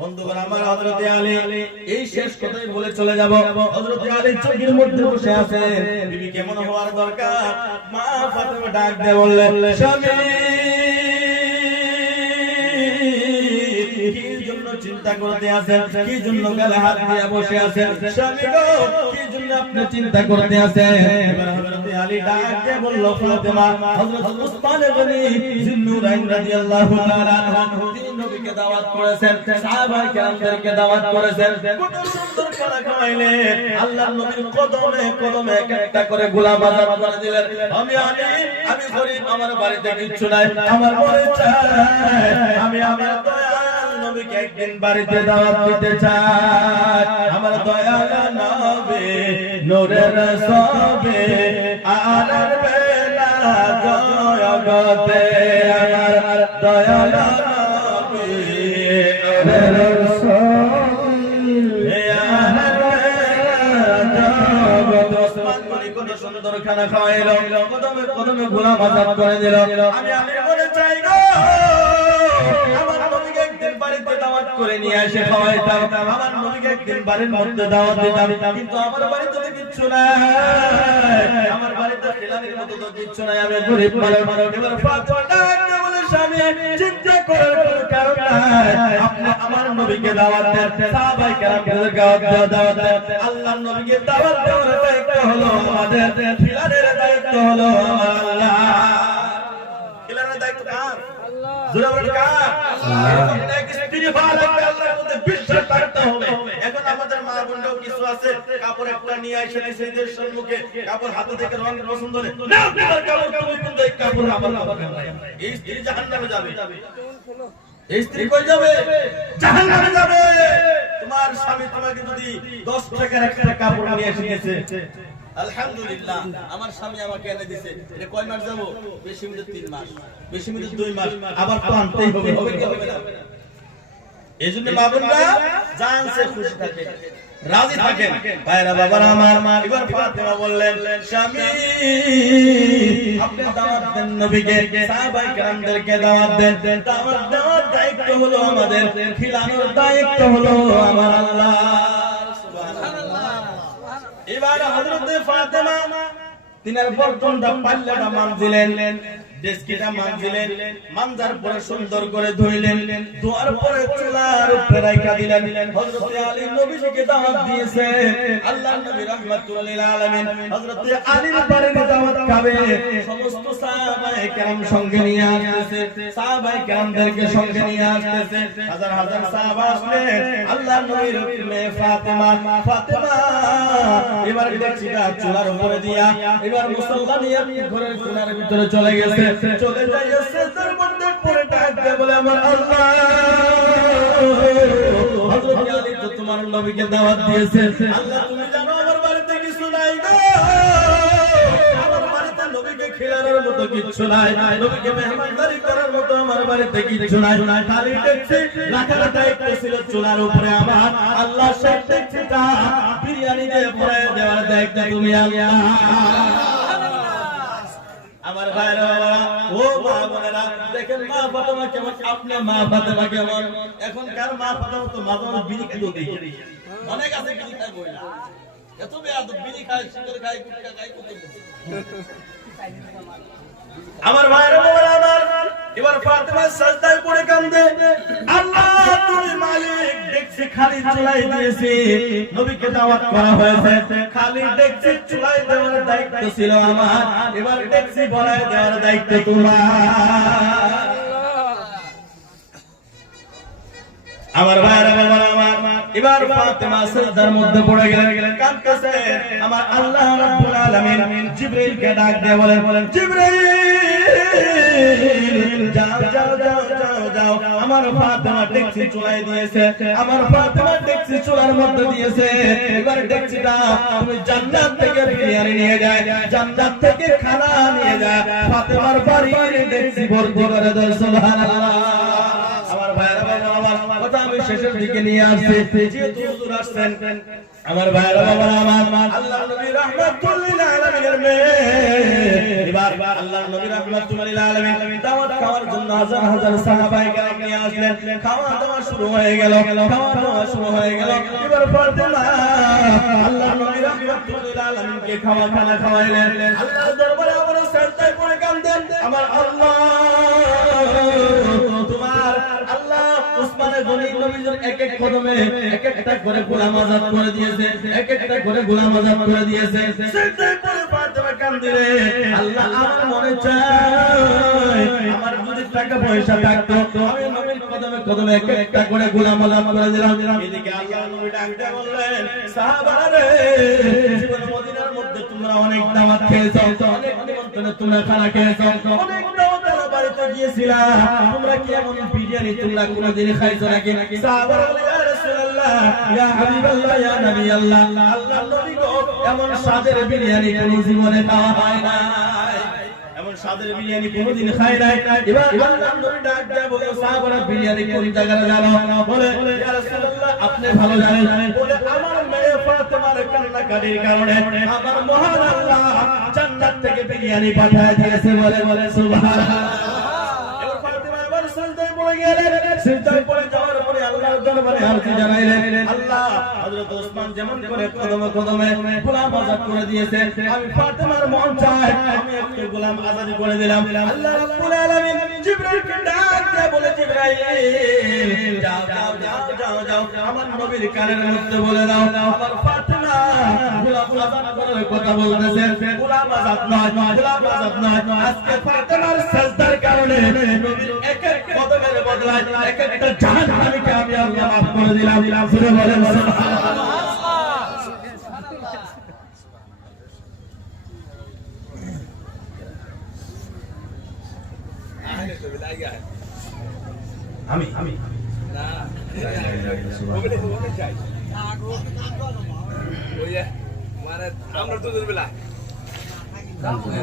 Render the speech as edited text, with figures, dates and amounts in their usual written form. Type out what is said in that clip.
বন্ধুগণ আমার হযরত আলী এই শেষ কথাই বলে চলে যাব। হযরত আলী চৌকির মধ্যে বসে আছে, বিবি কেমন হওয়ার দরকার, মা ফাতেমা ডাক দিয়ে বললেন, স্বামী কি জন্য চিন্তা করতে আছেন, কি জন্য গালে হাত দিয়ে বসে আছেন, স্বামী গো কি জন্য আপনি চিন্তা করতে আছেন? এবার হযরত আলী ডাক দিয়ে বলল, ফাতেমা হযরত উসমান গনি জিন্নুরাইন রাদিয়াল্লাহু তাআলা আনহু তিনি নবীকে দাওয়াত করেছেন, সাহাবায়ে কেরামদেরকে দাওয়াত করেছেন, কত সুন্দর খানা খাওয়াইলেন, আল্লাহর নবীর কদমে কদমে এক একটা করে গোলাম আযাদ করে দিলেন। আমি গরীব, আমার বাড়িতে কিচ্ছু নাই, আমার মনে চায় আমি আমার দয়াল নবীকে একদিন বাড়িতে দাওয়াত দিতে চাই। আমার দয়াল নবী নূরের সবে আনার বেলা জগতে, আমার দয়াল নবী নূরের সবে আনার বেলা জগতে। ওসমান গনি কোন সুন্দর খানা খাওয়াইলো, কদমে কদমে গোলাম আযাদ করে দিল। আমি মনে চাই গো আমার নবীকে একদিন বাড়িতে দাওয়াত করে নিয়ে এসে খাওয়াইতাম, আমার নবীকে একদিন বাড়ির মধ্যে দাওয়াত দিতাম, কিন্তু আমার বাড়িতে তো কিচ্ছু নাই, আমার বাড়িতে খিলানের মতো তো কিচ্ছু নাই, আমি গরীব মানুষ। এবার ফাতেমা ডাক দিয়ে বলে, স্বামী চিন্তা করার কোনো কারণ নাই, আপনি আমার নবীকে দাওয়াত দেন, সাহাবায়ে কেরামদেরকে দাওয়াত দেন। আল্লাহর নবীকে দাওয়াত দেওয়ার দায়িত্ব হলো আমাদের, খিলানের দায়িত্ব হলো আমার আল্লাহ। খিলানের দায়িত্ব কার? জোরে বলেন কার? আল্লাহ। এক স্ত্রী ভালো করে আল্লাহর মধ্যে বিশ্বাস রাখতে হবে। এখন আমাদের মা বোনরাও কিছু আছে, কাপড় একটা নিয়ে এসে নিজেদের সম্মুখে কাপড় হাতে থেকে রং পছন্দ হলে না তোমার কাপড় কিন্তু এই কাপড় আমার কাপড় না, এই স্ত্রী জাহান্নামে যাবে। এই স্ত্রী কই যাবে? জাহান্নামে যাবে। তোমার স্বামী তোমাকে যদি 10 টাকার একটা কাপড় নিয়ে এসে দিয়েছে, আলহামদুলিল্লাহ আমার স্বামী আমাকে এনে দিয়েছে, এটা কয় মাস যাব? বেশি মিলে 3 মাস, বেশি মিলে 2 মাস, আবার তো আনতেই হবে, হবে কি হবে না? এইজন্য মা বোনরা জানছে খুশি থাকে, রাজি থাকেন। ভাইরা বাবারা আমার, এবার ফাতেমা বললেন, স্বামী আপনি দাওয়াত দেন নবীকে, সাহাবায়ে কেরামদেরকে দাওয়াত দেন, দাওয়াত দেওয়ার দায়িত্ব হলো আমাদের, খিলানোর দায়িত্ব হলো আমার আল্লাহ। সুবহানাল্লাহ। এবার হযরত ফাতেমা তিনার বর্তনটা পাল্লাটা মানজিলেন, ডেস্কিটা মানজিলেন, মানজার পরে সুন্দর করে ধুইলেন, ধোয়ার পরে চুলার উপরে রাখা দিলেন। হযরত আলী নবীকে দাওয়াত দিয়েছে, আল্লাহর নবী রাহমাতুল লিল আলামিন হযরত আলীর বাড়িতে দাওয়াত খাবে, সমস্ত সাহাবায়ে কেরাম সঙ্গে নিয়ে আসতেছে, সাহাবায়ে কেরামদেরকে সঙ্গে নিয়ে আসতেছে, হাজার হাজার সাহাবা আসলেন। আল্লাহর নবীর মেয়ে ফাতেমা এবার ডেস্কিটা চুলার উপরে দিয়া এবার মুসল্লা নিয়ে ঘরের চুলার ভিতরে চলে গেছে, চলে যাইছে তার মধ্যে পড়ে ডাক দিয়ে বলে, আমার আল্লাহ হযরত আলী তো তোমার নবীকে দাওয়াত দিয়েছে, আল্লাহ তুমি জানো আমার বাড়িতে কিছু নাই গো, আমার বাড়িতে নবীকে খেলানোর মতো কিছু নাই, নবীকে মেহমানদারি করার মতো আমার বাড়িতে কিছু নাই, খালি দেখছি রাখার দায়িত্ব ছিল চুলার উপরে আমার, আল্লাহ সেই দেখছিটা বিরিয়ানি দিয়ে ভরে দেওয়ার দায়িত্ব তুমি আল্লাহ। আমার ভাইরা ও মা বোনেরা দেখেন মা ফাতেমা কেমন, আপনি মা ফাতেমা কেমন। এখনকার মা ফাতেমা তো মাঝে মাঝে বিড়ি খেলো দেখি, অনেক আছে বিড়ি খায় বই না, এত বেয়াদব, বিড়ি খায়, সিগারেট খায়, গুটখা খায়, কত আমার ভাইরা আমার। এবার ফাতেমা সাজদায় পড়ে কাঁদে, আল্লাহ তুমি মালিক, দেখছি খালি চুলাই দিয়েছি, নবীকে দাওয়াত করা হয়েছে, খালি দেখছি চুলাই দেওয়ার দায়িত্ব ছিল আমার, এবার দেখছি বড়াই দেওয়ার দায়িত্ব তোমার। আমার ভাইরা বাবারা আমার, এবার ফাতেমা সাজদার মধ্যে পড়ে গেলেন, কাঁদতেছে। আমার আল্লাহ রাব্বুল আলামিন জিবরাইলকে ডাক দিয়ে বলেন, জিবরাইল যাও যাও যাও যাও যাও, আমার ফাতেমা ডেকচি চুলায় দিয়েছে, আমার ফাতেমা ডেকচি চুলার মধ্যে দিয়েছে, এবার ডেকচিটা তুমি জান্নাত থেকে বিরিয়ানি নিয়ে যায়, জান্নাত থেকে খানা নিয়ে যায়, ফাতেমার বাড়ির ডেকচি ভর্তি করে দাও। সুবহানাল্লাহ। আমার ভাইরা বাবা কথা আমি শেষের দিকে নিয়ে আসছে যেহেতু হুজুর আসছেন আমার ভাইরা বাবারা আমার আল্লাহর নবী রাহমাতুল লিল আলামিনের মেয়ে এবার আল্লাহর নবী রাহমাতুল লিল আলামিন দাওয়াত খাওয়ার জন্য হাজার হাজার সাহাবায়ে কেরাম নিয়ে আসলেন খাওয়া দাওয়া শুরু হয়ে গেল এবার ফাতেমা আল্লাহর নবী রাহমাতুল লিল আলামিনকে খানা খাওয়াইলেন আল্লাহর দরবারে আবার সিজদায় পড়ে কাঁদেন আমার আল্লাহ তোমার আল্লাহ উসমানে গনি নবীর এক এক কদমে এক একটা করে গোলাম আযাদ করে দিয়েছে সিজদায় পড়ে ফাতেমা কাঁদে আল্লাহ আমার মনে চায় আমার যদি টাকা পয়সা থাকতো আমি নবীর কদমে এক একটা করে গোলাম আযাদ করে দিলাম এদিকে আল্লাহ নবী ডাক দিয়ে বললেন সাহাবারা রে জীবন মদিনার মধ্যে তোমরা অনেক দাওয়াত খেয়েছো অনেক নিমন্ত্রণে তোমরা খানা খেয়েছো অনেক দাওয়াত বাড়িতে গিয়েছিলা তোমরা কি এমন বিরিয়ানি তোমরা কোনদিন খাইছো নাকি সাহাবারা ইয়া রাসূলুল্লাহ ইয়া হাবিবাল্লাহ ইয়া নবী আল্লাহ আল্লাহর নবী গো এমন স্বাদের বিরিয়ানি কোন জীবনে খাওয়া হয় না এমন স্বাদের বিরিয়ানি কোনদিন খায় নাই এবার আল্লাহর নবী ডাক দিয়ে বলে সাহাবারা বিরিয়ানি কোন জায়গায় যাবো বলে ইয়া রাসূলুল্লাহ আপনি ভালো জানেন বলে আমার মেয়ে ফাতেমার কান্নাকাটির কারণে আমার মহান আল্লাহ জান্নাত থেকে বিরিয়ানি পাঠিয়ে দিয়েছে বলে সুবহানাল্লাহ এবার ফাতেমা এবার সিজদায় পড়ে গেলেন সিজদায় পড়ে যাওয়ার পরে আল্লাহর দরবারে আরজি জানাইলেন আল্লাহ হযরত ওসমান যেমন করে কদমে গোলাম আযাদ করে দিয়েছে আমি ফাতেমার মন চায় আমি একটু গোলাম আযাদ করে দিলাম আল্লাহ রাব্বুল আলামিন জিবরাইলকে ডাক দিয়ে বলে জিবরাইল যাও আমার নবীর কানের মধ্যে বলে দাও আমার ফাতেমা গোলাম আযাদ করার কথা বলতেছে গোলাম আযাদ নয় আজকে ফাতেমার সিজদার কারণে নবীর এক এক কদমের বদলায় এক একটা জাহান্নামীকে আমি আল্লাহ মাফ করে দিলাম সুরে বলেন সুবহানাল্লাহ আমি না ওইয়া মানে আমরা দুজন বেলা আমরা